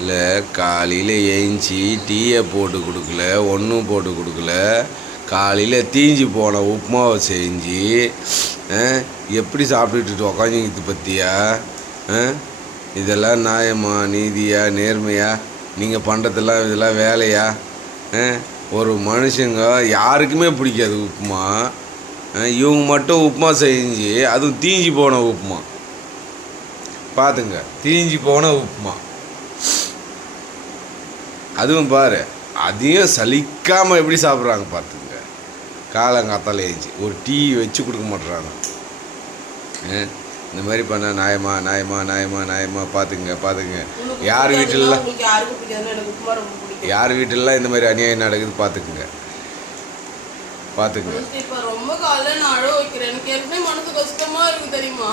இல்லை காலையில் ஏஞ்சி டீயை போட்டு கொடுக்கல, ஒன்றும் போட்டு கொடுக்கல. காலையில் தீஞ்சு போன உப்புமாவை செஞ்சு எப்படி சாப்பிட்டுட்டு உக்காஞ்சிக்கிது பற்றியா? இதெல்லாம் நியாயமா, நீதியா, நேர்மையா? நீங்கள் பண்ணுறதெல்லாம் இதெல்லாம் வேலையா? ஒரு மனுஷங்க யாருக்குமே பிடிக்காது உப்புமா. இவங்க மட்டும் உப்புமா செஞ்சு, அதுவும் தீஞ்சு போன உப்புமா. பார்த்துங்க, தீஞ்சு போன உப்புமா. அதுவும் பாரு, அதையும் சலிக்காமல் எப்படி சாப்பிட்றாங்க பார்த்துங்க. காலங்காத்தால ஏஞ்சி ஒரு டீ வச்சு கொடுக்க மாட்டுறாங்க. இந்த மாதிரி பண்ண நியாயமா நியாயமா நியாயமா நியாயமா? பார்த்துங்க. யார் வீட்டிலலாம் இந்த மாதிரி அநியாயம் நடக்குது பார்த்துக்குங்க. ரொம்ப காலைல நான் அழ வைக்கிறேன். எனக்கு ஏற்கனவே மனசு கஷ்டமா இருக்கு தெரியுமா?